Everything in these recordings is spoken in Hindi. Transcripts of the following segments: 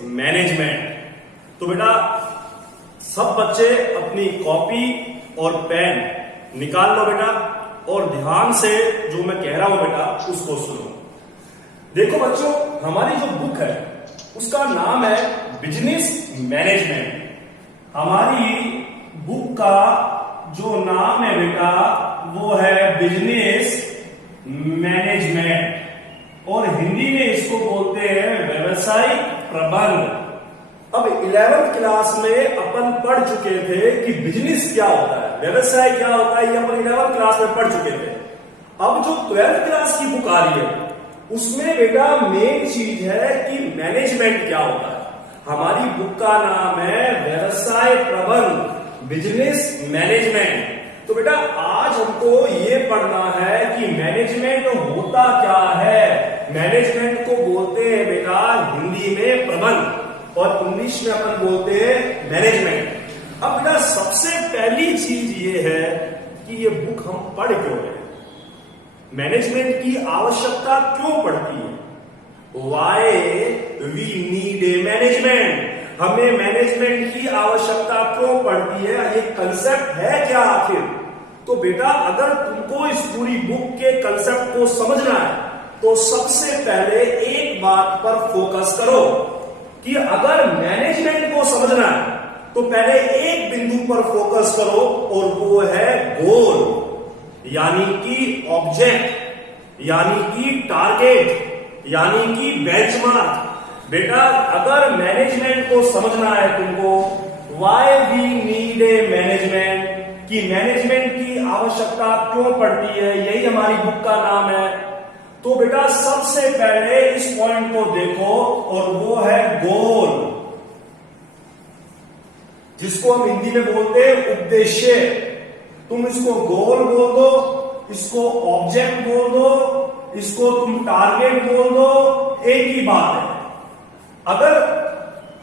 मैनेजमेंट। तो बेटा सब बच्चे अपनी कॉपी और पेन निकाल लो बेटा और ध्यान से जो मैं कह रहा हूं बेटा उसको सुनो। देखो बच्चों, हमारी जो बुक है उसका नाम है बिजनेस मैनेजमेंट। हमारी बुक का जो नाम है बेटा वो है बिजनेस मैनेजमेंट और हिंदी में इसको बोलते हैं व्यवसायिक प्रबंध। अब 11th क्लास में अपन पढ़ चुके थे कि बिजनेस क्या होता है, व्यवसाय क्या होता है, ये अपन 11th क्लास में पढ़ चुके थे। अब जो 12th क्लास की बुक आ रही है उसमें बेटा मेन चीज है कि मैनेजमेंट क्या होता है। हमारी बुक का नाम है व्यवसाय प्रबंध, बिजनेस मैनेजमेंट। तो बेटा आज हमको ये पढ़ना है कि मैनेजमेंट होता क्या है। मैनेजमेंट को बोलते हैं बेटा हिंदी में प्रबंध और इंग्लिश में अपन बोलते हैं मैनेजमेंट। अब बेटा सबसे पहली चीज ये है कि ये बुक हम पढ़ क्यों रहे, मैनेजमेंट की आवश्यकता क्यों पड़ती है, why we need a management, हमें मैनेजमेंट की आवश्यकता क्यों पड़ती है, ये कंसेप्ट है क्या आखिर। तो बेटा अगर तुमको इस पूरी बुक के कंसेप्ट को समझना है तो सबसे पहले एक बात पर फोकस करो कि अगर मैनेजमेंट को समझना है तो पहले एक बिंदु पर फोकस करो और वो है गोल, यानी कि ऑब्जेक्ट, यानी कि टारगेट, यानी कि बेंचमार्क। बेटा अगर मैनेजमेंट को समझना है तुमको, why we need a management, कि मैनेजमेंट की आवश्यकता क्यों पड़ती है, यही हमारी बुक का नाम है। तो बेटा सबसे पहले इस पॉइंट को देखो और वो है गोल, जिसको हम हिंदी में बोलते हैं उद्देश्य। तुम इसको गोल बोल दो, इसको ऑब्जेक्ट बोल दो, इसको तुम टारगेट बोल दो, एक ही बात है। अगर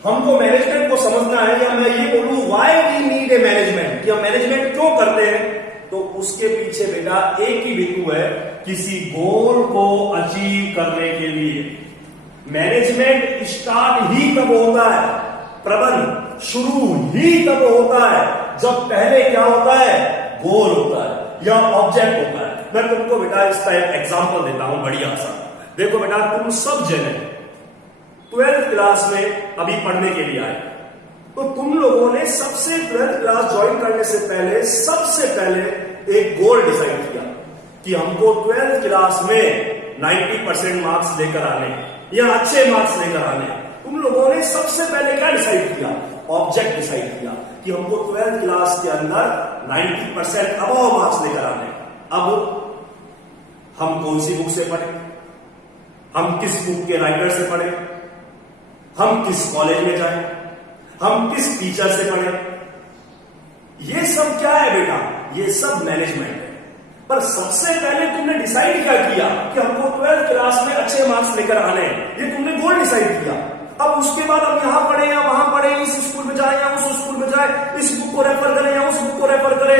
हमको मैनेजमेंट को समझना है या मैं ये बोलूं why we need a management, कि हम मैनेजमेंट क्यों करते हैं, तो उसके पीछे बेटा एक ही बिंदु है, किसी गोल को अचीव करने के लिए। मैनेजमेंट स्टार्ट ही तब होता है, प्रबंध शुरू ही तब होता है जब पहले क्या होता है, गोल होता है या ऑब्जेक्ट होता है। मैं तुमको बेटा इसका एक एग्जांपल देता हूं बढ़िया सा। देखो बेटा तुम सब जने 12th क्लास में अभी पढ़ने के लिए आए, तो तुम लोगों ने सबसे 12th क्लास ज्वाइन करने से पहले सबसे पहले एक गोल डिसाइड किया कि हमको 12th क्लास में 90% मार्क्स लेकर आने या अच्छे मार्क्स लेकर आने। तुम लोगों ने सबसे पहले क्या डिसाइड किया, ऑब्जेक्ट डिसाइड किया कि हमको 12th क्लास के अंदर 90% अबव मार्क्स लेकर आने। अब हम कौन सी बुक से पढ़े, हम किस बुक के राइटर से पढ़े, हम किस कॉलेज में जाएं, हम किस टीचर से पढ़े, ये सब क्या है बेटा, ये सब मैनेजमेंट है। पर सबसे पहले तुमने डिसाइड क्या किया कि हमको 12th क्लास में अच्छे मार्क्स लेकर आने, ये तुमने गोल डिसाइड किया। अब उसके बाद हम यहां पढ़े या वहां पढ़े, इस स्कूल में जाए या उस स्कूल में जाए, इस बुक को रेफर करें या उस बुक को रेफर करें,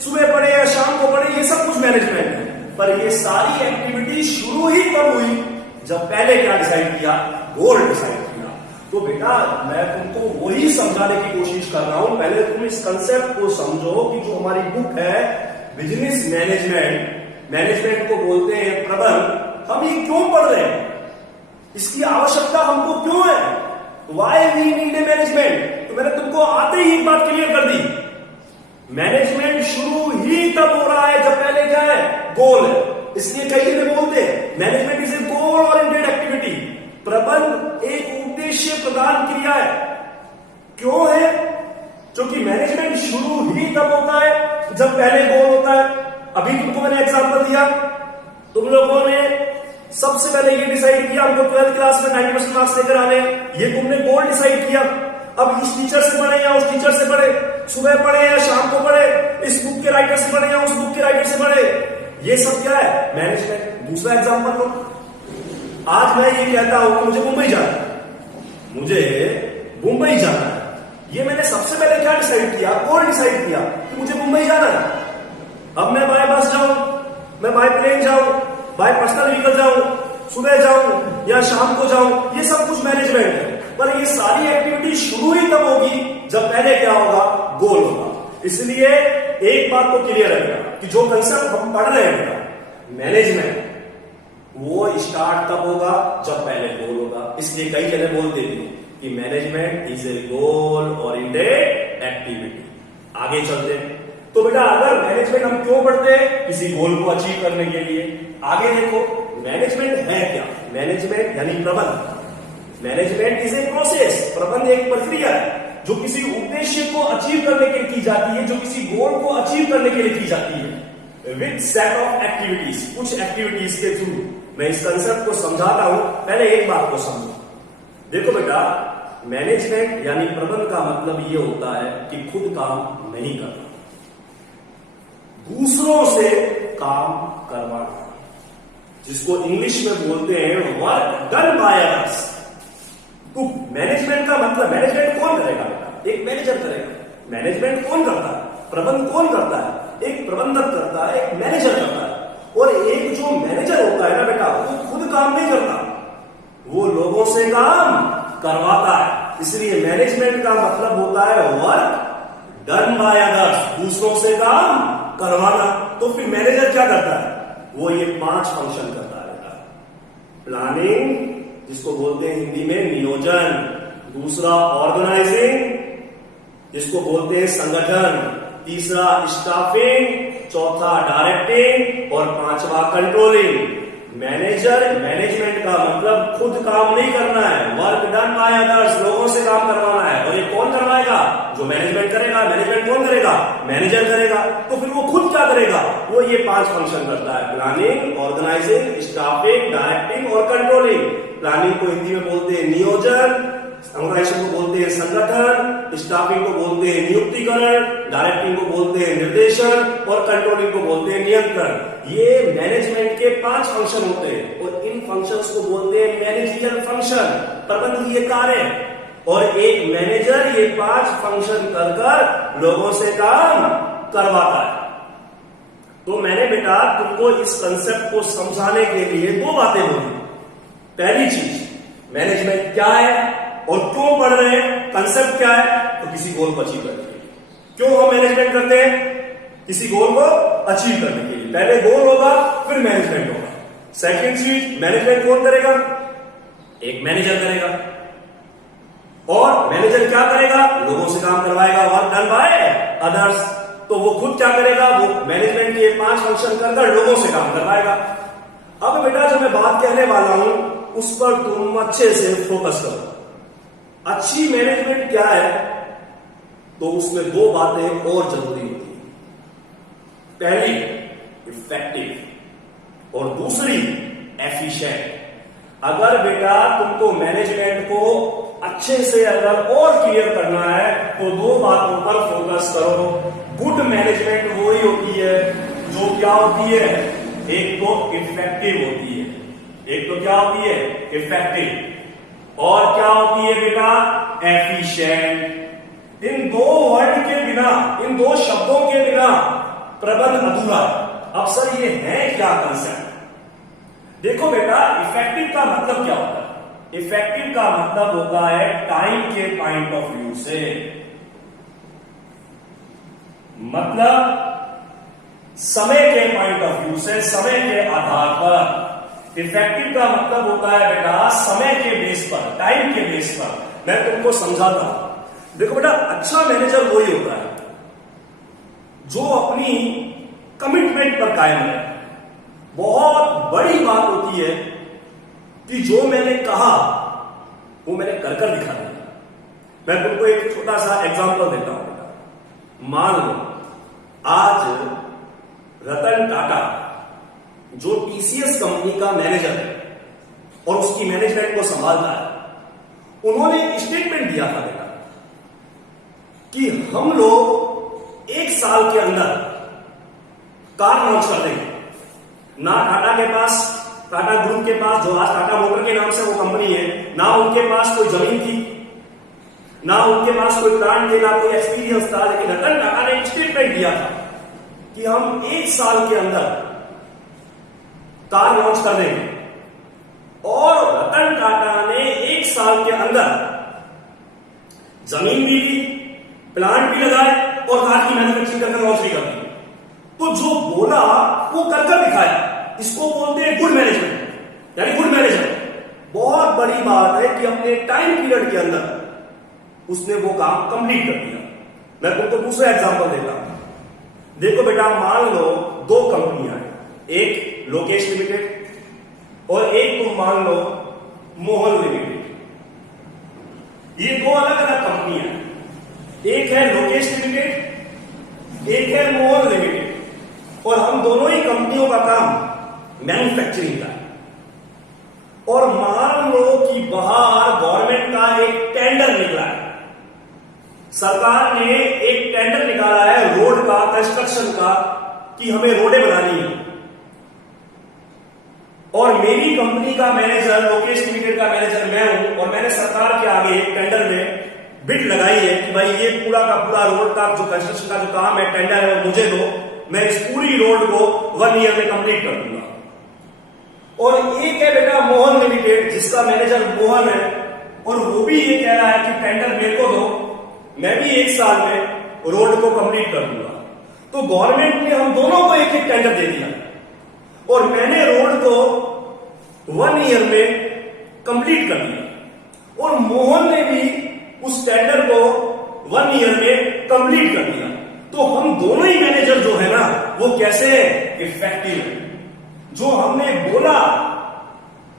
सुबह पढ़े या शाम को पढ़े, ये सब कुछ मैनेजमेंट है। पर ये सारी एक्टिविटी शुरू ही तब हुई जब पहले क्या डिसाइड किया, गोल डिसाइड किया। तो बेटा मैं तुमको वही समझाने की कोशिश कर रहा हूं, पहले तुम इस कंसेप्ट को समझो कि जो हमारी बुक है बिजनेस मैनेजमेंट, मैनेजमेंट को बोलते हैं प्रबंध, हम ये क्यों पढ़ रहे हैं, इसकी आवश्यकता हमको क्यों है, why we need a management. तो मैंने तुमको आते ही एक बात क्लियर कर दी, मैनेजमेंट शुरू ही तब हो रहा है जब पहले क्या है, गोल है। इसलिए कई जगह बोलते हैं management is A goal oriented activity, प्रबंध एक उद्देश्य प्रदान क्रिया है। क्यों है, क्योंकि मैनेजमेंट शुरू ही तब होता है जब पहले गोल होता है। अभी तुमको मैंने एग्जांपल दिया, तुम लोगों ने सबसे पहले ये डिसाइड किया हमको 12th क्लास में 90% मार्क्स लेकर आने, ये तुमने गोल डिसाइड किया। अब इस टीचर से पढ़े या उस टीचर से पढ़े, सुबह पढ़े या शाम को पढ़े, इस बुक के राइटर से पढ़े या उस बुक के राइटर से पढ़े, ये सब क्या है, मैनेजमेंट। दूसरा एग्जांपल लो, आज मैं ये कहता हूं कि मुझे मुंबई जाना है, मुझे मुंबई जाना है, ये मैंने सबसे पहले क्या डिसाइड किया, गोल डिसाइड किया कि मुझे मुंबई जाना है। अब मैं बाय बस जाऊं, मैं बाय प्लेन जाऊं, बाय पर्सनल व्हीकल जाऊं, सुबह जाऊं या शाम को जाऊं, ये सब कुछ मैनेजमेंट है। पर ये सारी एक्टिविटी शुरू ही तब होगी जब पहले क्या होगा, गोल होगा। इसलिए एक बात तो क्लियर है कि जो कंसेप्ट हम पढ़ रहे हैं मैनेजमेंट, वो स्टार्ट तब होगा जब पहले गोल होगा। इसलिए कई जगह बोल देते हैं कि management is A goal oriented activity. आगे चलते हैं तो बेटा अगर मैनेजमेंट हम क्यों पढ़ते हैं, किसी गोल को अचीव करने के लिए। आगे देखो मैनेजमेंट है क्या, मैनेजमेंट यानी प्रबंध। मैनेजमेंट इज ए प्रोसेस, प्रबंध एक प्रक्रिया है जो किसी उद्देश्य को अचीव करने के लिए की जाती है, जो किसी गोल को अचीव करने के लिए की जाती है विद सेट ऑफ एक्टिविटीज, कुछ एक्टिविटीज के थ्रू। मैं इस कंसेप्ट को समझाता हूं, पहले एक बात को समझो। देखो बेटा मैनेजमेंट यानी प्रबंध का मतलब ये होता है कि खुद काम नहीं करना, दूसरों से काम करवाना, जिसको इंग्लिश में बोलते हैं वर्क डन बाय अदर्स। तो मैनेजमेंट का मतलब, मैनेजमेंट कौन करेगा बेटा, एक मैनेजर करेगा। मैनेजमेंट कौन करता है, प्रबंध कौन करता है, एक प्रबंधक करता है, एक मैनेजर करता है। और एक जो मैनेजर होता है ना बेटा, वो खुद काम नहीं करता, वो लोगों से काम करवाता है। इसलिए मैनेजमेंट का मतलब होता है वर्क डन बाय अदर्स, दूसरों से काम करवाना। तो फिर मैनेजर क्या करता है, वो ये 5 फंक्शन करता है बेटा। प्लानिंग, जिसको बोलते हैं हिंदी में नियोजन, दूसरा ऑर्गेनाइजिंग, जिसको बोलते हैं संगठन, तीसरा स्टाफिंग, चौथा डायरेक्टिंग और 5वां कंट्रोलिंग। मैनेजमेंट का मतलब खुद काम नहीं करना है, वर्क डन बाय अदर्स, लोगों से काम करवाना है। और ये कौन करवाएगा, जो मैनेजमेंट करेगा। मैनेजमेंट कौन करेगा, मैनेजर करेगा। तो फिर वो खुद क्या करेगा, वो ये 5 फंक्शन करता है, प्लानिंग, ऑर्गेनाइजिंग, स्टाफिंग, डायरेक्टिंग और कंट्रोलिंग। प्लानिंग को हिंदी में बोलते हैं नियोजन, ऑर्गेनाइजेशन को बोलते हैं संगठन, स्टाफिंग को बोलते हैं नियुक्तिकरण, डायरेक्टिंग को बोलते हैं निर्देशन और कंट्रोलिंग को बोलते हैं नियंत्रण। ये मैनेजमेंट के 5 फंक्शन होते हैं और इन फंक्शंस को बोलते हैं मैनेजरियल फंक्शन, प्रबंधकीय कार्य। और एक मैनेजर ये 5 फंक्शन कर लोगों से काम करवाता है। तो मैंने बेटा तुमको इस कंसेप्ट को समझाने के लिए 2 बातें बोली। पहली चीज, मैनेजमेंट क्या है और क्यों पढ़ रहे हैं, कंसेप्ट क्या है, तो किसी गोल को अचीव करने के लिए। क्यों हम मैनेजमेंट करते हैं, किसी गोल को अचीव करने के लिए। पहले गोल होगा फिर मैनेजमेंट होगा। सेकंड चीज, मैनेजमेंट कौन करेगा, एक मैनेजर करेगा। और मैनेजर क्या करेगा, लोगों से काम करवाएगा, वर्क डन बाय अदर्स। तो वो खुद क्या करेगा, वो मैनेजमेंट के 5 फंक्शन कर लोगों से काम करवाएगा। अब बेटा जो मैं बात कहने वाला हूं उस पर तुम अच्छे से फोकस करो। अच्छी मैनेजमेंट क्या है, तो उसमें 2 बातें और जरूरी होती है। पहली इफेक्टिव और दूसरी एफिशिएंट। अगर बेटा तुमको मैनेजमेंट को अच्छे से अगर और क्लियर करना है तो 2 बातों पर फोकस करो। गुड मैनेजमेंट वो ही होती है जो क्या होती है, एक तो इफेक्टिव होती है, एक तो क्या होती है इफेक्टिव, और क्या होती है बेटा एफिशिएंट। इन 2 वर्ड के बिना, इन 2 शब्दों के बिना प्रबंध अधूरा है। अब सर ये है क्या कंसेप्ट, देखो बेटा इफेक्टिव का मतलब क्या होता है, इफेक्टिव का मतलब होता है टाइम के पॉइंट ऑफ व्यू से, मतलब समय के पॉइंट ऑफ व्यू से, समय के आधार पर। इफेक्टिव का मतलब होता है बेटा समय के बेस पर, टाइम के बेस पर। मैं तुमको समझाता हूं। देखो बेटा अच्छा मैनेजर वही होता है जो अपनी कमिटमेंट पर कायम है। बहुत बड़ी बात होती है कि जो मैंने कहा वो मैंने कर दिखा दिया। मैं तुमको एक छोटा सा एग्जांपल देता हूं बेटा। मान लो आज रतन टाटा जो टीसीएस कंपनी का मैनेजर है और उसकी मैनेजमेंट को संभालता है, उन्होंने स्टेटमेंट दिया था बेटा कि हम लोग 1 साल के अंदर कार लॉन्च कर देंगे। ना टाटा के पास, टाटा ग्रुप के पास जो आज टाटा मोटर के नाम से वो कंपनी है, ना उनके पास कोई जमीन थी, ना उनके पास कोई प्लांट थे, ना कोई एक्सपीरियंस था। लेकिन रतन टाटा ने एक स्टेटमेंट दिया था कि हम 1 साल के अंदर कार लॉन्च कर देंगे। और रतन टाटा ने 1 साल के अंदर जमीन भी ली, प्लांट भी लगाए और कार की मैन्युफैक्चरिंग करके लॉन्च भी कर दी। तो जो बोला वो कर दिखाया, इसको बोलते हैं गुड मैनेजमेंट, यानी गुड मैनेजमेंट। बहुत बड़ी बात है कि अपने टाइम पीरियड के अंदर उसने वो काम कंप्लीट कर दिया। मैं तुमको दूसरा एग्जांपल देता हूं। देखो बेटा, मान लो दो कंपनियां हैं, एक लोकेश लिमिटेड और एक तुम मान लो मोहन लिमिटेड। ये दो अलग अलग कंपनियां हैं, एक है लोकेश लिमिटेड, एक है मोहन लिमिटेड, और हम दोनों ही कंपनियों का काम मैन्युफैक्चरिंग का है। और मान लो कि बाहर गवर्नमेंट का एक टेंडर निकला है, सरकार ने एक टेंडर निकाला है रोड का, कंस्ट्रक्शन का, कि हमें रोडें बनानी है। और मेरी कंपनी का मैनेजर, लोकेश लिमिटेड का मैनेजर मैं हूं, और मैंने सरकार के आगे एक टेंडर में बिड लगाई है कि भाई ये पूरा का पूरा रोड का जो कंस्ट्रक्शन का जो काम है, टेंडर है, वो मुझे दो, मैं इस पूरी रोड को 1 ईयर में कंप्लीट कर दूंगा। और एक है बेटा मोहन लिमिटेड, जिसका मैनेजर मोहन है, और वो भी ये कह रहा है कि टेंडर मेरे को दो, मैं भी 1 साल में रोड को कंप्लीट कर दूंगा। तो गवर्नमेंट ने हम दोनों को एक टेंडर दे दिया, और मैंने रोड को 1 ईयर में कंप्लीट कर दिया, और मोहन ने भी उस टेंडर को 1 ईयर में कंप्लीट कर दिया। तो हम दोनों ही मैनेजर जो है ना, वो कैसे इफेक्टिव है। जो हमने बोला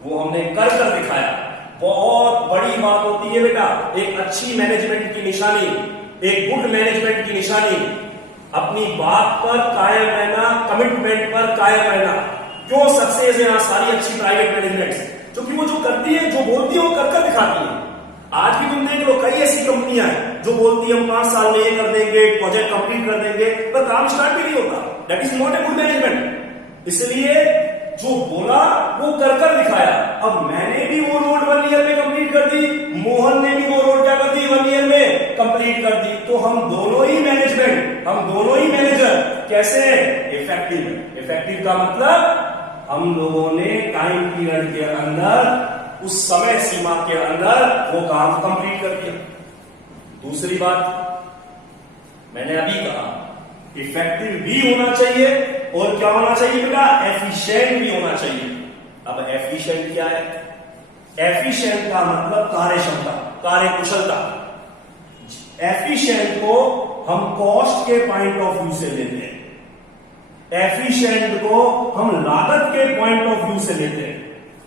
वो हमने कर दिखाया। बहुत बड़ी बात होती है बेटा, एक अच्छी मैनेजमेंट की निशानी, एक गुड मैनेजमेंट की निशानी अपनी बात पर कायम रहना, कमिटमेंट पर कायम रहना। क्यों सक्सेस है यहाँ सारी अच्छी प्राइवेट मैनेजमेंट, क्योंकि वो जो करती है, जो बोलती है, वो कर दिखाती है। आज भी तुम देख लो, कई ऐसी कंपनियां हैं जो बोलती है हम 5 साल में ये कर देंगे, प्रोजेक्ट कंप्लीट कर देंगे, पर काम स्टार्ट भी नहीं होता। That is not a good management. इसलिए जो बोला वो कर दिखाया। अब मैंने भी वो रोड 1 ईयर में कंप्लीट कर दी, मोहन ने भी वो रोड क्या कर दी, 1 ईयर में कंप्लीट कर दी। तो हम दोनों ही मैनेजमेंट, हम दोनों ही मैनेजर कैसे इफेक्टिव है। इफेक्टिव का मतलब हम लोगों ने टाइम पीरियड के अंदर, उस समय सीमा के अंदर वो काम कंप्लीट कर दिया। दूसरी बात मैंने अभी कहा, इफेक्टिव भी होना चाहिए, और क्या होना चाहिए बेटा, एफिशिएंट भी होना चाहिए। अब एफिशिएंट क्या है? एफिशिएंट का मतलब कार्य क्षमता, कार्य कुशलता। एफिशिएंट को हम कॉस्ट के पॉइंट ऑफ व्यू से लेते हैं, एफिशिएंट को हम लागत के पॉइंट ऑफ व्यू से लेते हैं।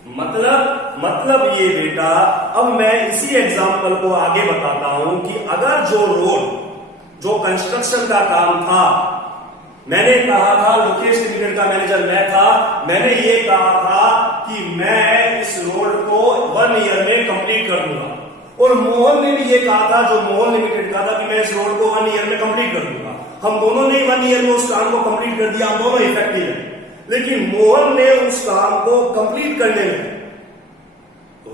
मतलब ये बेटा, अब मैं इसी एग्जांपल को आगे बताता हूं कि अगर जो रोड, जो कंस्ट्रक्शन का काम था, मैंने कहा था, लोकेश लिमिटेड का मैनेजर मैं था, मैंने ये कहा था कि मैं इस रोड को 1 ईयर में कंप्लीट कर दूंगा, और मोहन ने भी ये कहा था, जो मोहन लिमिटेड का था, कि मैं इस रोड को 1 ईयर में कंप्लीट कर दूंगा। हम दोनों ने 1 ईयर में उस काम को कंप्लीट कर दिया, हम दोनों इफेक्टिव हैं। लेकिन मोहन ने उस काम को कंप्लीट करने में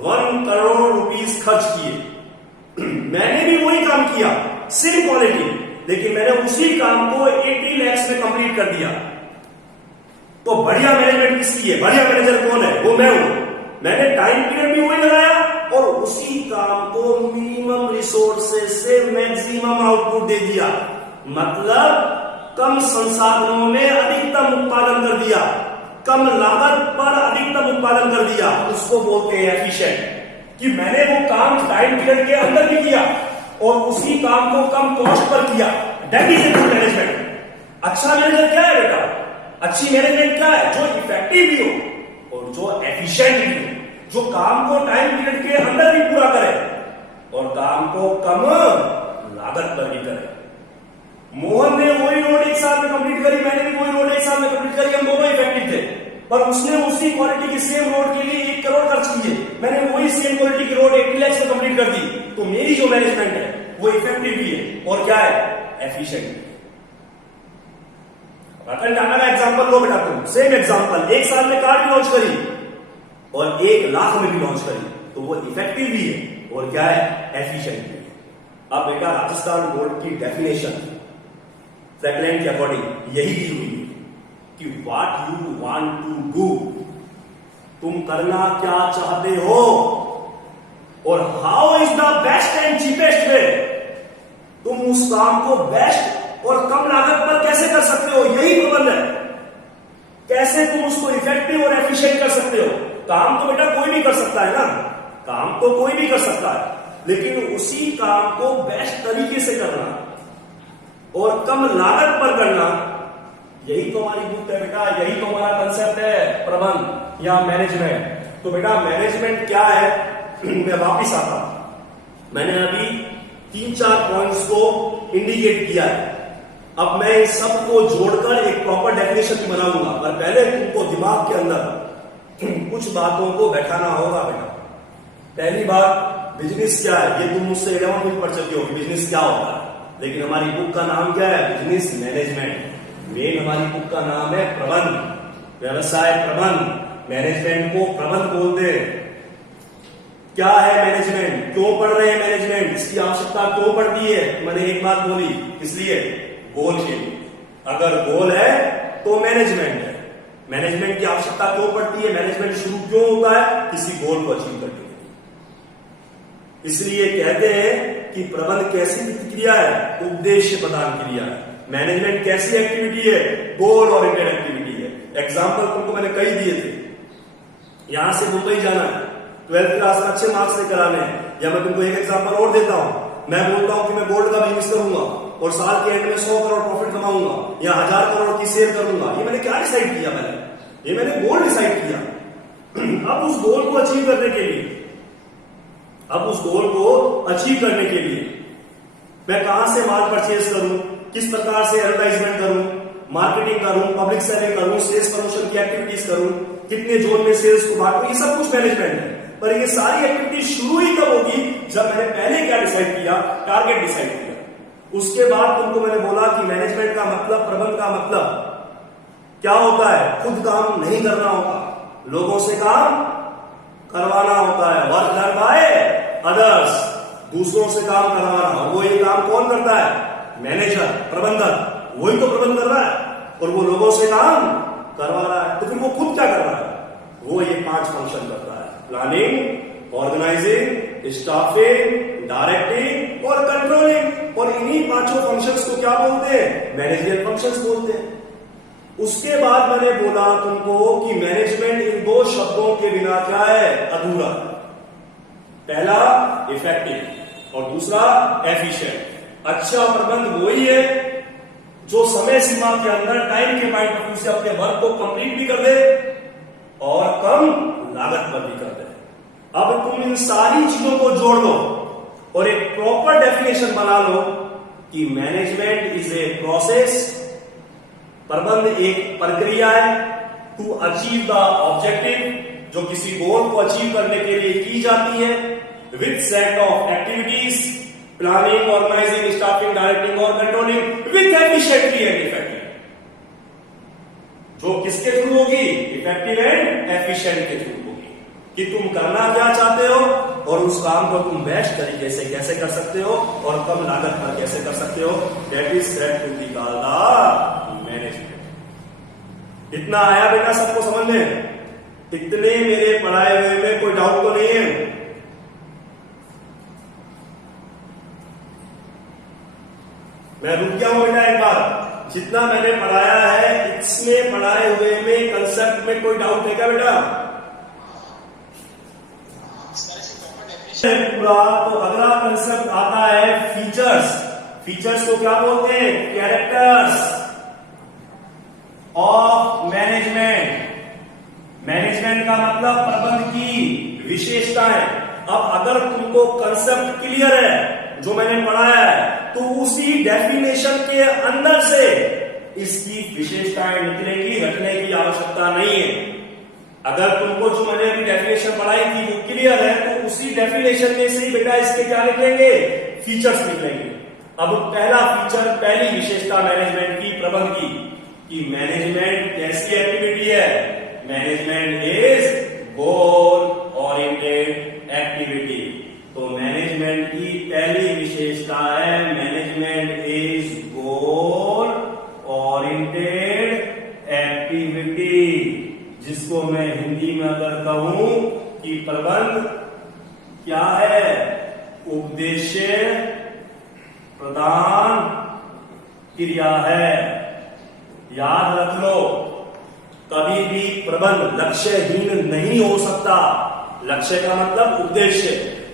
1 करोड़ रुपीस खर्च किए। मैंने भी वही काम किया, सेम क्वालिटी, लेकिन मैंने उसी काम को 80 लाख में कंप्लीट कर दिया। तो बढ़िया मैनेजमेंट किसकी है? बढ़िया मैनेजर कौन है? वो मैं हूं। मैंने टाइम पीरियड भी वही लगाया, और उसी काम को मिनिमम रिसोर्सेस से मैक्सिमम आउटपुट दे दिया। मतलब कम संसाधनों में अधिकतम उत्पादन कर दिया, कम लागत पर अधिकतम उत्पादन कर दिया। उसको बोलते हैं एफिशिएंट। कि मैंने वो काम टाइम पीरियड के अंदर भी किया, और उसी काम को कम कॉस्ट पर किया। That is a good management. अच्छा मैनेजर क्या है बेटा? अच्छी मैनेजमेंट क्या है? जो इफेक्टिव भी हो और जो एफिशिएंट भी हो, जो काम को टाइम पीरियड के अंदर भी पूरा करे और काम को कम लागत पर भी करे। मोहन ने वही रोड 1 साल में कंप्लीट करी, मैंने भी वही रोड 1 साल में कंप्लीट करी, हम दोनों इफेक्टिव थे। पर उसने उसी क्वालिटी की सेम रोड के लिए 1 करोड़ खर्च किए, मैंने वही सेम क्वालिटी की रोड 80 लाख में कंप्लीट कर दी। तो मेरी जो मैनेजमेंट है वो इफेक्टिव भी है, और क्या है? एफिशिएंट। रतन टाटा का एग्जांपल लो बेटा तुम, सेम एग्जांपल, 1 साल में कार भी लॉन्च करी और 1 लाख में भी लॉन्च करी, तो वो इफेक्टिव भी है और क्या है? एफिशिएंट भी है। अब बेटा राजस्थान बोर्ड की डेफिनेशन फ्रैकलैंड के अकॉर्डिंग यही दी हुई है कि what you want to do, तुम करना क्या चाहते हो, और how is the best and cheapest way उस काम को बेस्ट और कम लागत पर कैसे कर सकते हो, यही प्रबंध है। कैसे तुम उसको इफेक्टिव और एफिशिएंट कर सकते हो। काम तो बेटा कोई भी कर सकता है ना, काम तो कोई भी कर सकता है, लेकिन उसी काम को बेस्ट तरीके से करना और कम लागत पर करना, यही तो हमारी बुक है बेटा, यही तो हमारा कंसेप्ट है प्रबंध या मैनेजमेंट। तो बेटा मैनेजमेंट क्या है, मैं वापिस आता हूं। मैंने अभी 3-4 पॉइंट्स को इंडिकेट किया है। अब मैं इन सबको जोड़कर एक प्रॉपर डेफिनेशन बनाऊंगा, पर पहले तुमको दिमाग के अंदर कुछ बातों को बैठाना होगा बेटा। पहली बात, बिजनेस क्या है, ये तुम मुझसे 11वीं में पढ़ चुके हो कि बिजनेस क्या होता है, लेकिन हमारी बुक का नाम क्या है, बिजनेस मैनेजमेंट। मेन हमारी बुक का नाम है प्रबंध, व्यवसाय प्रबंध। मैनेजमेंट को प्रबंध बोलते हैं। क्या है मैनेजमेंट, क्यों पढ़ रहे हैं मैनेजमेंट, इसकी आवश्यकता क्यों पड़ती है। मैंने एक बात बोली, इसलिए गोल के लिए। अगर गोल है तो मैनेजमेंट है। मैनेजमेंट की आवश्यकता क्यों पड़ती है, मैनेजमेंट शुरू क्यों होता है, किसी गोल को अचीव करने के लिए। इसलिए कहते हैं कि प्रबंध कैसी क्रिया है, उद्देश्य प्रदान क्रिया है। मैनेजमेंट कैसी एक्टिविटी है, गोल ओरिएंटेड एक्टिविटी है। एग्जाम्पल तुमको मैंने कई दिए थे। यहां से मुंबई जाना है, 12th क्लास में अच्छे मार्क्स लेकर आने हैं, या मैं तुमको एक एग्जाम्पल और देता हूं। मैं बोलता हूं कि मैं गोल्ड का बिजनेस करूंगा और साल के एंड में 100 करोड़ प्रॉफिट कमाऊंगा या 1000 करोड़ की सेल करूंगा। ये मैंने क्या डिसाइड किया, ये मैंने गोल डिसाइड किया। अब उस गोल को अचीव करने के लिए मैं कहां से माल परचेज करूं, किस प्रकार से एडवर्टाइजमेंट करूं, मार्केटिंग करूं, पब्लिक सेलिंग करूं, सेल्स प्रमोशन की एक्टिविटीज करूं, कितने जोन में सेल्स को बांटूं, ये सब कुछ मैनेजमेंट है। पर ये सारी एक्टिविटी शुरू ही कब होगी, जब मैंने पहले क्या डिसाइड किया, टारगेट डिसाइड किया। उसके बाद तुमको मैंने बोला कि मैनेजमेंट का मतलब, प्रबंध का मतलब क्या होता है, खुद काम नहीं करना होता, लोगों से काम करवाना होता है। वर्क डन बाय अदर्स, दूसरों से काम करवाना। और वो ये काम कौन करता है, मैनेजर, प्रबंधक, वही तो प्रबंध कर रहा है और वो लोगों से काम करवा रहा है। तो फिर वो खुद क्या कर रहा है, वो ये 5 फंक्शन करता है, प्लानिंग, ऑर्गेनाइजिंग, स्टाफिंग, डायरेक्टिंग और कंट्रोलिंग। और इन्हीं 5 फंक्शंस को क्या बोलते हैं, मैनेजरियल फंक्शंस बोलते हैं। उसके बाद मैंने बोला तुमको कि मैनेजमेंट इन 2 शब्दों के बिना क्या है, अधूरा। पहला इफेक्टिव और दूसरा एफिशिएंट। अच्छा प्रबंध वही है जो समय सीमा के अंदर टाइम के पॉइंट ऑफ व्यू से अपने वर्क को कंप्लीट भी कर दे और कम लागत पर भी कर दे। अब तुम इन सारी चीजों को जोड़ लो और एक प्रॉपर डेफिनेशन बना लो कि मैनेजमेंट इज ए प्रोसेस, प्रबंध एक प्रक्रिया है टू अचीव द ऑब्जेक्टिव, जो किसी गोल को अचीव करने के लिए की जाती है, with set of activities, planning, organising, staffing, directing और controlling, with efficiently and effective. जो किसके थ्रू होगी, इफेक्टिव एंड एफिशिएंट के थ्रू होगी, कि तुम करना क्या चाहते हो और उस काम को तुम बेस्ट तरीके से कैसे कर सकते हो और कम लागत पर कैसे कर सकते हो। That is set to be called the management. इतना आया बेटा सबको समझ में? इतने मेरे पढ़ाए हुए में कोई डाउट तो नहीं है? मैं रुक गया हूं बेटा एक बार। जितना मैंने पढ़ाया है इसमें पढ़ाए हुए में कंसेप्ट में कोई डाउट है क्या बेटा? पूरा। तो अगला कंसेप्ट आता है फीचर्स। फीचर्स को क्या बोलते हैं? Characters of management. मैनेजमेंट का मतलब प्रबंध की विशेषताएं। अब अगर तुमको कंसेप्ट क्लियर है जो मैंने पढ़ाया है, तो उसी डेफिनेशन के अंदर से इसकी विशेषताएं निकलेंगी, रखने की आवश्यकता नहीं है। अगर तुमको जो मैंने अभी डेफिनेशन पढ़ाई थी वो क्लियर है, तो उसी डेफिनेशन में से ही बेटा इसके क्या निकलेंगे? फीचर्स निकलेंगे। अब पहला फीचर, पहली विशेषता मैनेजमेंट की, प्रबंध की, कि मैनेजमेंट कैसी एक्टिविटी है? Management is goal oriented activity. तो मैनेजमेंट की पहली विशेषता है management is goal oriented activity, जिसको मैं हिंदी में अगर कहूं कि प्रबंध क्या है? उद्देश्य प्रधान क्रिया है। याद रख लो, कभी भी प्रबंध लक्ष्यहीन नहीं हो सकता। लक्ष्य का मतलब उद्देश्य।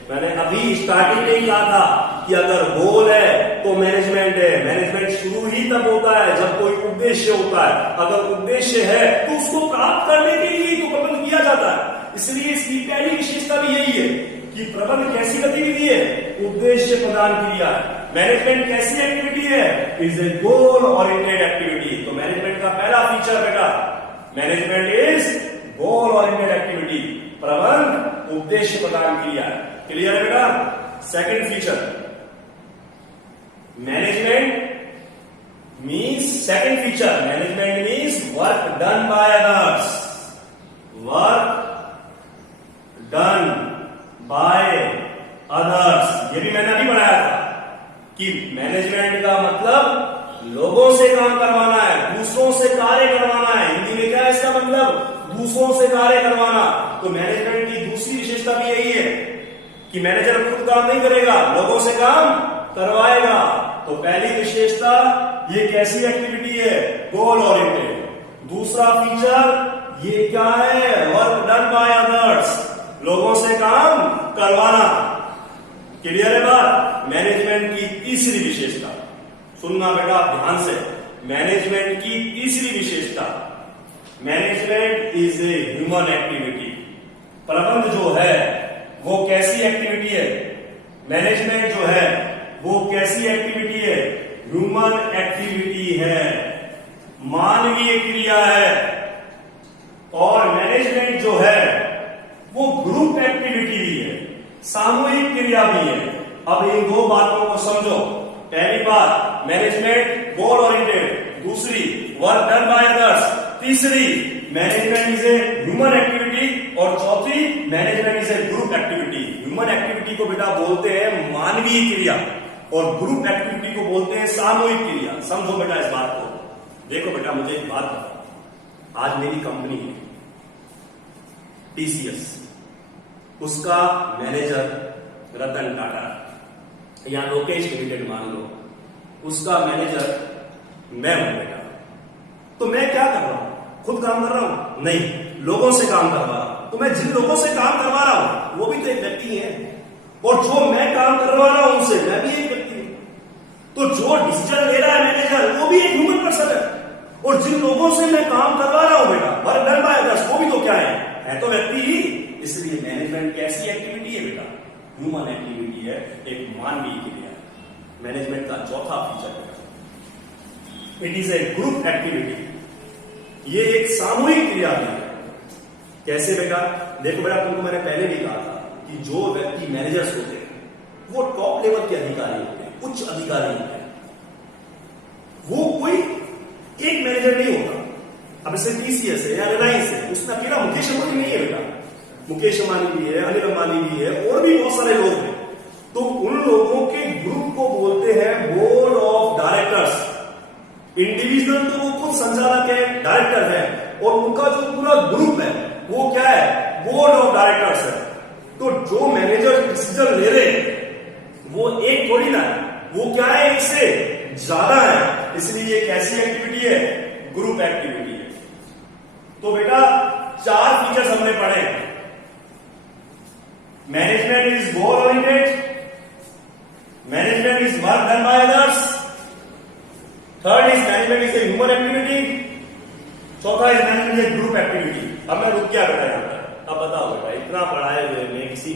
मैंने अभी स्टार्टिंग में ही कहा था कि अगर गोल है तो मैनेजमेंट है। मैनेजमेंट शुरू ही तब होता है जब कोई उद्देश्य होता है। अगर उद्देश्य है तो उसको प्राप्त करने के लिए तो प्रबंध किया जाता है। इसलिए इसकी पहली विशेषता भी यही है कि प्रबंध कैसी गतिविधि है, उद्देश्य प्रदान क्रिया है। मैनेजमेंट कैसी एक्टिविटी है, is a goal oriented activity. तो मैनेजमेंट का पहला फीचर बेटा, management is goal oriented activity. प्रबंध उद्देश्य प्रदान क्रिया है। क्लियर है बेटा? Second feature, management means, second feature, management means work done by others. Work done by others, ये भी मैंने अभी बनाया था कि मैनेजमेंट का मतलब लोगों से काम करवाना है, दूसरों से कार्य करवाना है। हिंदी में क्या है इसका मतलब? दूसरों से कार्य करवाना। तो मैनेजमेंट की दूसरी विशेषता भी यही है कि मैनेजर खुद काम नहीं करेगा, लोगों से काम करवाएगा। तो पहली विशेषता, ये कैसी एक्टिविटी है, गोल ओरिएंटेड। दूसरा फीचर, ये क्या है, वर्क डन बाय अदर्स, लोगों से काम करवाना। क्लियर है बात? मैनेजमेंट की तीसरी विशेषता, सुनना बेटा ध्यान से, मैनेजमेंट की तीसरी विशेषता, management is a human activity. प्रबंध जो है वो कैसी एक्टिविटी है, मैनेजमेंट जो है वो कैसी एक्टिविटी है, ह्यूमन एक्टिविटी है, मानवीय क्रिया है। और मैनेजमेंट जो है वो ग्रुप एक्टिविटी भी है, सामूहिक क्रिया भी है। अब इन दो बातों को समझो। पहली बात, मैनेजमेंट गोल ओरिएंटेड, दूसरी वर्क डन बाय अदर्स, तीसरी management is a human activity, और चौथी management is A group activity. Human activity को बेटा बोलते हैं मानवीय क्रिया और ग्रुप एक्टिविटी को बोलते हैं सामूहिक क्रिया। समझो बेटा इस बात को। देखो बेटा, मुझे एक बात बताओ, आज मेरी कंपनी है टीसीएस, उसका मैनेजर रतन टाटा या लोकेश लिमिटेड मान लो, उसका मैनेजर मैं हूं बेटा। तो मैं क्या कर रहा हूं, खुद काम कर रहा हूं? नहीं, लोगों से काम करवा रहा हूं। तो मैं जिन लोगों से काम करवा रहा हूं वो भी तो एक व्यक्ति है, और जो मैं काम करवा रहा हूं उनसे मैं भी एक व्यक्ति हूं। तो जो डिसीजन ले रहा है मैनेजर वो भी एक ह्यूमन पर्सन है, और जिन लोगों से मैं काम करवा रहा हूं बेटा, वर्क डन बाय अदर्स, वो भी तो क्या है तो व्यक्ति ही। इसलिए मैनेजमेंट कैसी एक्टिविटी है बेटा, ह्यूमन एक्टिविटी है, एक मानवीय क्रिया है। मैनेजमेंट का चौथा फीचर है, it is a group activity, ये एक सामूहिक क्रिया है। कैसे बेटा? देखो बेटा, तुमको मैंने पहले भी कहा था कि जो व्यक्ति मैनेजर्स होते हैं वो टॉप लेवल के अधिकारी होते हैं, उच्च अधिकारी होते हैं। वो कोई एक मैनेजर नहीं होता। अब इसे टीसीएस है या रिलायंस है, उसमें अकेला मुकेश अंबानी नहीं है बेटा, मुकेश अंबानी भी है, अनिल अंबानी भी है, और भी बहुत सारे लोग हैं। तो उन लोगों के ग्रुप को बोलते हैं बोर्ड ऑफ डायरेक्टर्स। इंडिविजुअल तो वो खुद संचालक है, डायरेक्टर है, और उनका जो पूरा ग्रुप है वो क्या है, बोर्ड ऑफ डायरेक्टर्स है। तो जो मैनेजर डिसीजन ले रहे हैं वो एक थोड़ी ना है, वो क्या है, एक से ज्यादा है। इसलिए ये कैसी एक्टिविटी है, ग्रुप एक्टिविटी है। तो बेटा 4 फीचर्स हमने पढ़े। Management is goal oriented, management is work done by others, third is management is a human activity, चौथा is management is group activity. अब मैं रुक क्या बेटा यहाँ पर? अब बताओ बेटा, इतना पढ़ाए हुए में किसी